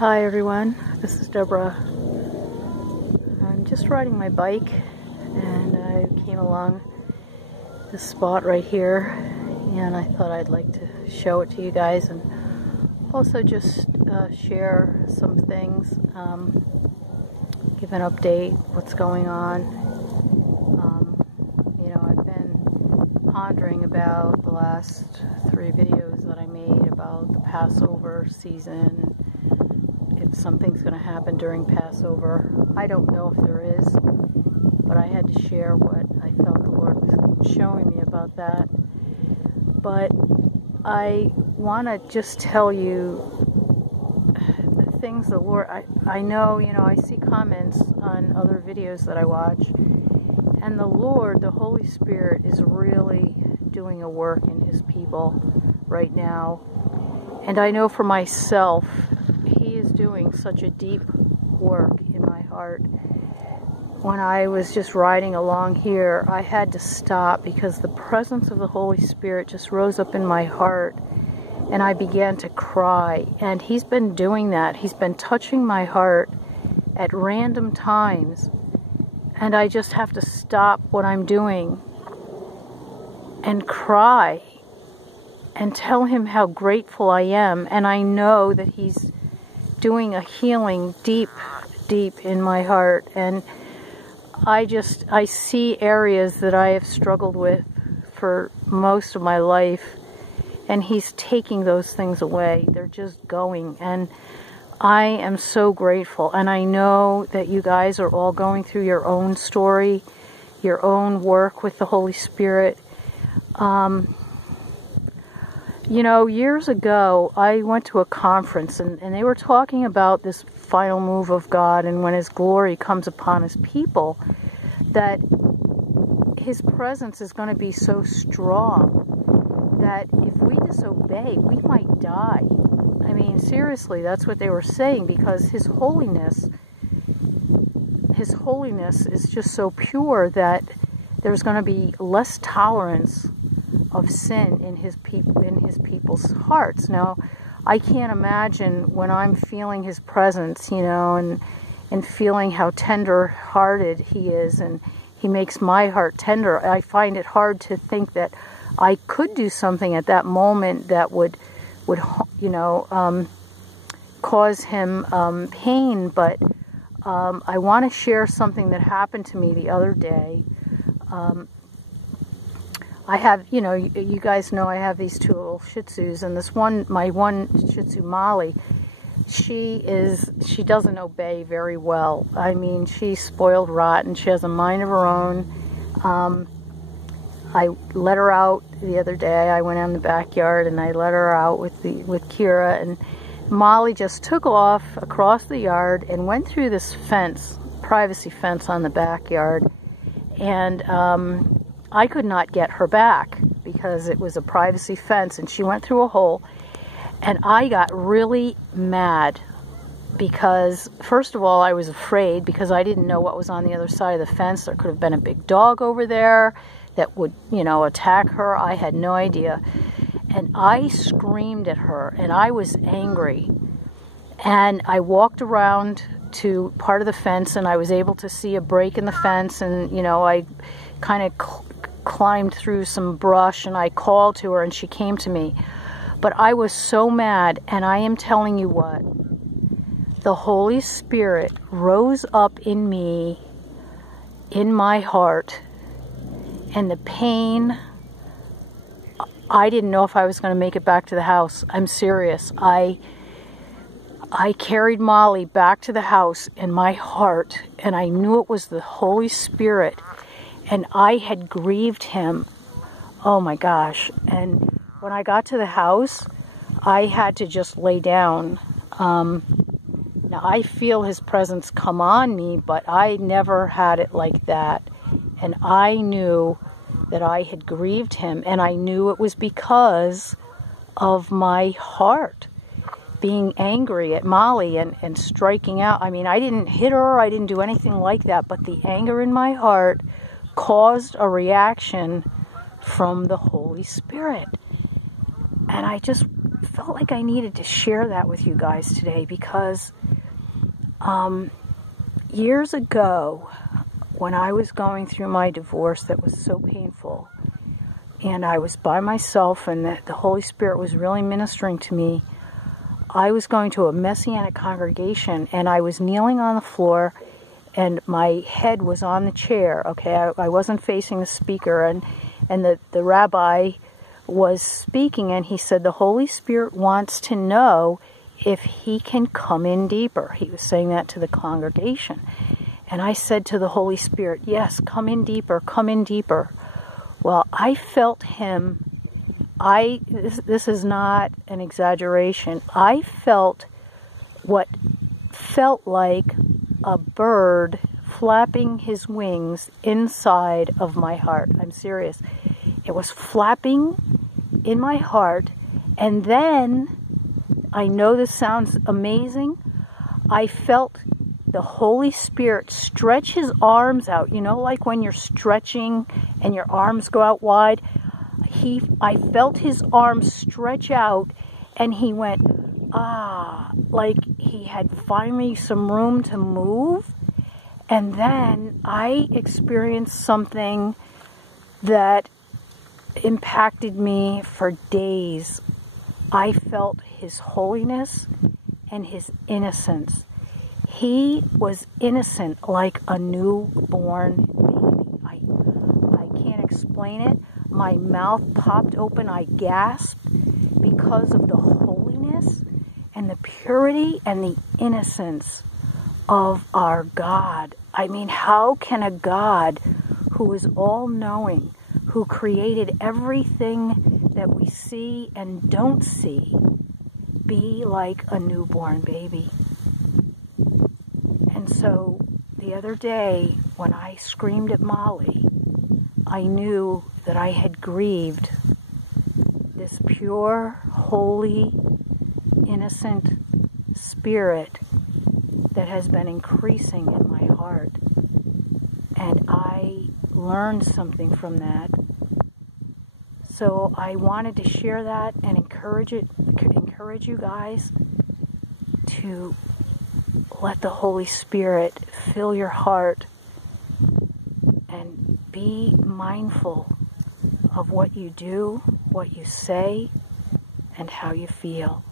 Hi everyone, this is Deborah. I'm just riding my bike and I came along this spot right here and I thought I'd like to show it to you guys and also just share some things, give an update, what's going on. I've been pondering about the last 3 videos that I made about the Passover season. If something's going to happen during Passover. I don't know if there is, but I had to share what I felt the Lord was showing me about that. But I want to just tell you the things the Lord, I know, I see comments on other videos that I watch, and the Lord, the Holy Spirit, is really doing a work in His people right now. And I know for myself, He is doing such a deep work in my heart. When I was just riding along here, I had to stop because the presence of the Holy Spirit just rose up in my heart and I began to cry. And He's been doing that. He's been touching my heart at random times. And I just have to stop what I'm doing and cry and tell Him how grateful I am. And I know that He's doing a healing deep in my heart, and I see areas that I have struggled with for most of my life, and He's taking those things away. They're just going, and I am so grateful. And I know that you guys are all going through your own story, your own work with the Holy Spirit. Years ago, I went to a conference, and they were talking about this final move of God, and when His glory comes upon His people, that His presence is going to be so strong that if we disobey, we might die. I mean, seriously, that's what they were saying, because His holiness is just so pure that there's going to be less tolerance of sin in His people's hearts. Now, I can't imagine when I'm feeling His presence, and feeling how tender-hearted He is, and He makes my heart tender. I find it hard to think that I could do something at that moment that would cause Him pain. But I want to share something that happened to me the other day. I have, you guys know I have these 2 little Shih Tzus, and my one Shih Tzu, Molly, she doesn't obey very well. I mean, she's spoiled rotten. She has a mind of her own. I let her out the other day. I went out in the backyard and I let her out with Kira, and Molly just took off across the yard and went through this fence, privacy fence on the backyard, and I could not get her back because it was a privacy fence, and she went through a hole. And I got really mad because, first of all, I was afraid because I didn't know what was on the other side of the fence. There could have been a big dog over there that would, attack her. I had no idea. And I screamed at her, and I was angry. And I walked around to part of the fence, and I was able to see a break in the fence, and, I kind of climbed through some brush, and I called to her and she came to me. But I was so mad, and I am telling you what, the Holy Spirit rose up in me, in my heart, and the pain, I didn't know if I was going to make it back to the house. I'm serious. I carried Molly back to the house in my heart, and I knew it was the Holy Spirit. And I had grieved Him. Oh my gosh. And when I got to the house, I had to just lay down. Now I feel His presence come on me, but I never had it like that. And I knew that I had grieved Him, and I knew it was because of my heart being angry at Molly and striking out. I mean, I didn't hit her, I didn't do anything like that, but the anger in my heart caused a reaction from the Holy Spirit. And I just felt like I needed to share that with you guys today because years ago, when I was going through my divorce that was so painful, and I was by myself and the Holy Spirit was really ministering to me, I was going to a Messianic congregation and I was kneeling on the floor and my head was on the chair, okay? I wasn't facing the speaker, and the rabbi was speaking and he said, the Holy Spirit wants to know if he can come in deeper. He was saying that to the congregation. And I said to the Holy Spirit, yes, come in deeper, come in deeper. Well, I felt him. This is not an exaggeration. I felt what felt like a bird flapping his wings inside of my heart. I'm serious. It was flapping in my heart, and then, I know this sounds amazing, I felt the Holy Spirit stretch his arms out. You know, like when you're stretching and your arms go out wide? I felt his arms stretch out, and he went, like he had finally some room to move. And then I experienced something that impacted me for days. I felt his holiness and his innocence. He was innocent like a newborn baby. I can't explain it. My mouth popped open. I gasped because of the holiness and the purity and the innocence of our God. I mean, how can a God who is all-knowing, who created everything that we see and don't see, be like a newborn baby? And so the other day, when I screamed at Molly, I knew that I had grieved this pure, holy, innocent spirit that has been increasing in my heart. And I learned something from that. So I wanted to share that and encourage you guys to let the Holy Spirit fill your heart and be mindful of what you do, what you say, and how you feel.